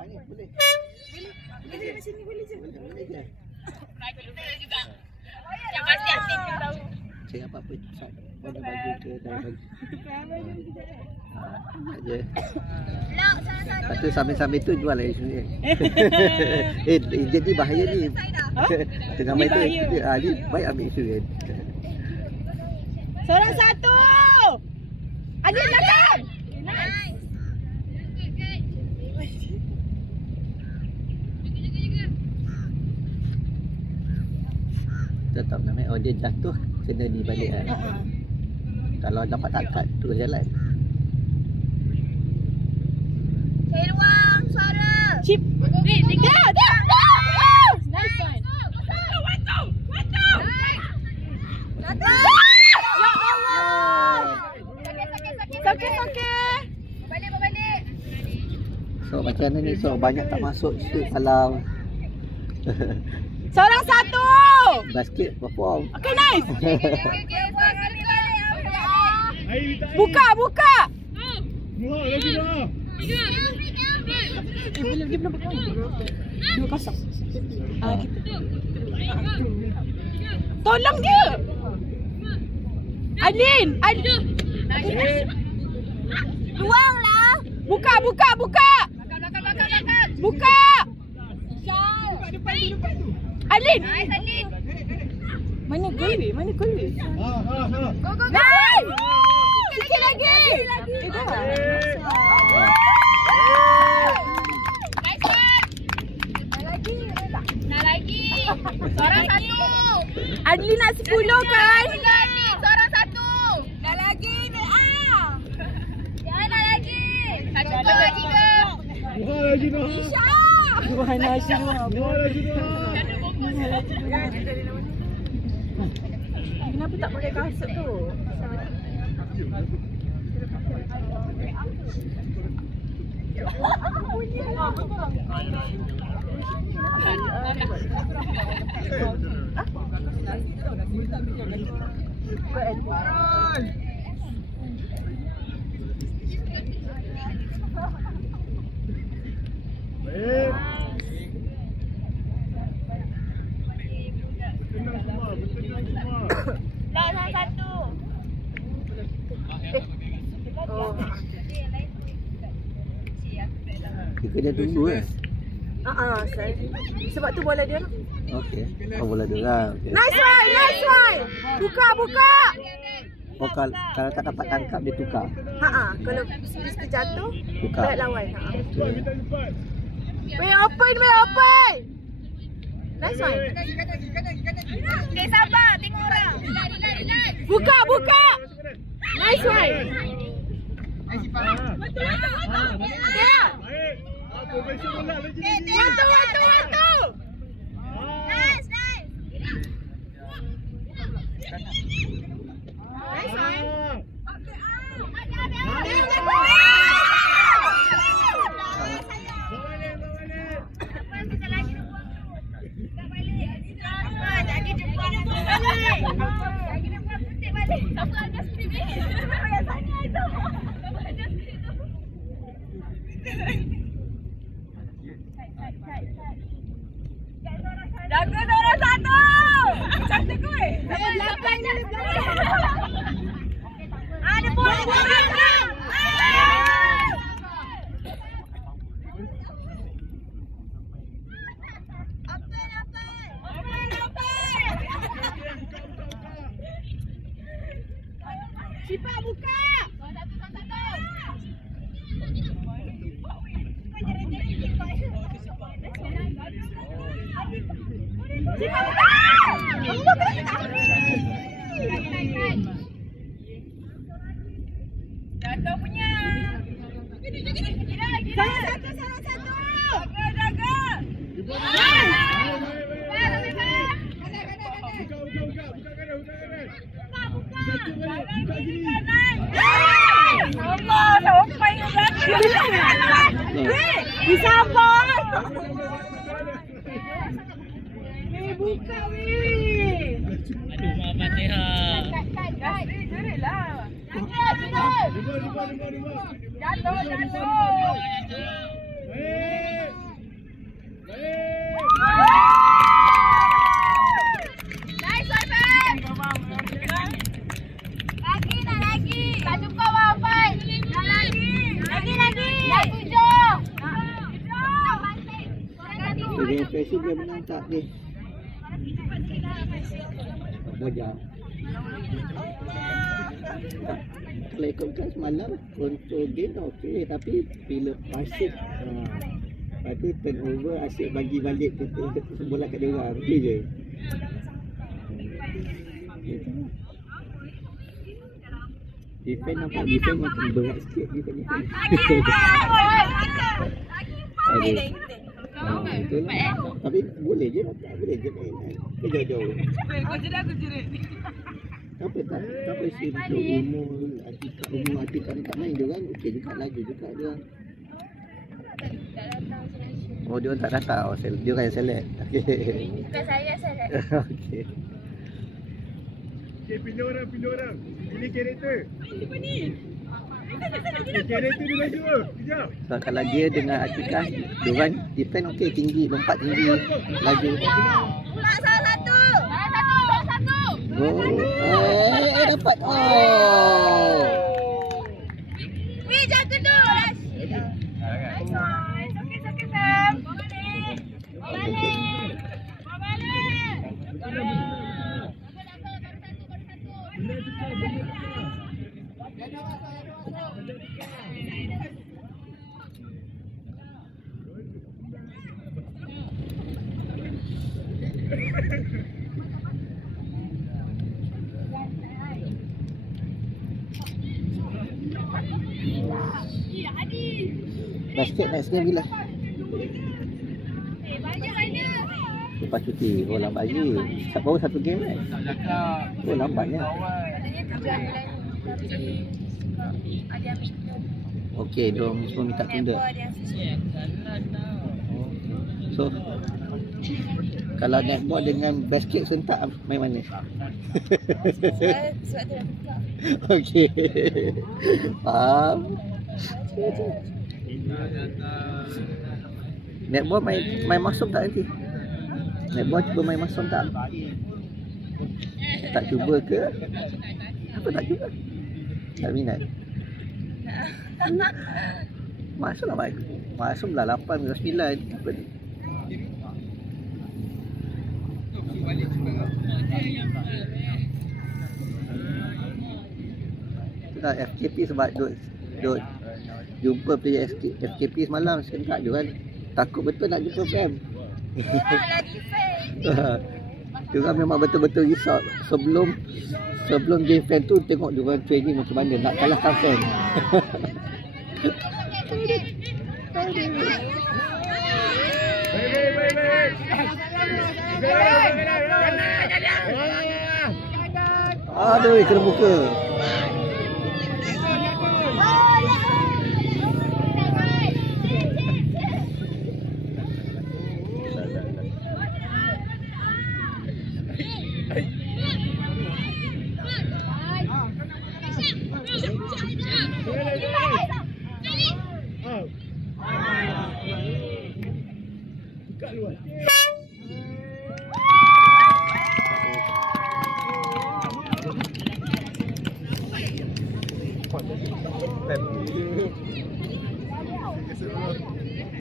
nampak ni, boleh. Boleh di sini, boleh je. Boleh je. juga. Yang pasti aktif tu tahu. Saya apa-apa pada baju ke dah baju. Aja. Lepas tu sambil-sambil tu jual lagi sini. Jadi bahaya ni. Tengah main tu ni baik ambil isu kan. Seorang satu. Adil belakang. Nice. Tetap namanya dia jatuh kena dibalik kan. Kalau dapat takat terus jalan. Cari ruang suara. Chip. Dah. Nice one. Ya Allah. Sakit. Balik. So macam mana ni, so banyak tak masuk shoot kalau Seorang satu. basket perform. Okay, nice. Okay. Buka. Lagi dah. Dia belum buka. 2-0. Kita. Tolong dia. Adlin. Ruang lah. Buka. Belakang. Buka. Depan tu. Adlin. Nice, Adlin. Mana gol weh? Go. Nice. Sikit lagi. Nak lagi. Seorang satu. Adlin nak 10 kan? Seorang satu. Nak lagi. Jangan nak lagi. 1, 2, 3. Bukan lagi dah. Wah, nasi dua. Bukan lagi dah. Kenapa tak pakai kasut tu? Baik. Tenang semua. Seorang satu. Dia kena tunggu kan. Sebab tu bola dia. Okey. Bola dia lah. Okay. Nice one. Buka. Oh, kalau tak dapat tangkap dia tukar. Kalau serius terjatuh, Tukar. baik lawan. Okay. Weh, open. Nice one. Okay, sabar. Tengok orang. Buka. Nice one. Ya. Baik. Profesional lah lagi. Watu. Nice. Nice one. Jaga seorang satu. Cantik gue. Belakang ni. Ada bola. Sipa buka. Jatuh punya. Salah satu. Jaga. Buka gini. Allah, sampai ke belakang. Disabar. Buka weh. Aduh, Mak Fatihah. Jadilah. Lima. Jatuh. Baik. si dia menang tak ni? Wajar. Kalau ikutkan semalam untuk game dah okey, tapi bila pasif lepas tu turnover asyik bagi balik bola kat dia orang je. Defend nampak defend macam berat sikit defend. Itulah. Tapi boleh je nampak, boleh je main. Dia jauh-jauh. Kau jerit, aku jerit. Tapi si untuk umur Atika ni tak main dia orang okey juga, laju juga dia orang. Oh dia orang tak datang, dia orang yang select. Okey. Bukan saya select. Okey. Okay, pilih orang. Pilih karakter. Siapa ni? Karakter dia laju ke? Kejap. So, kalau dia dengan Atika, dia orang defend okey, tinggi, lompat tinggi, laju. Pula salah satu. Oh, dapat. Oh. Wih, jangan kedua. Nice one. Okey, Sam. Bawa balik. Basket next game bila? Banyak. Lepas cuti. Oh lambat lagi. Baru satu game kan? Oh lambatnya. Katanya 7 bulan. Tapi ada minta. Okey, diorang semua minta tunda. Ada yang susah. So kalau netball dengan basket sentak main mana? Sebab tu dah buka. Okey. Faham. Netball main masuk tak nanti? Netball cuba main masuk tak? Tak cuba ke? Apa tak cuba? Tak minat? Masuklah main. Masuklah 8 ke 9. Apa ni? Itulah FKP sebab duduk jumpa player FKP semalam sentak je kan. Takut betul nak jumpa Pam. Lagi fan. Diorang memang betul-betul risau sebelum game fan tu tengok diorang training macam mana nak kalahkan fan. Baik. Aduh, kena buka.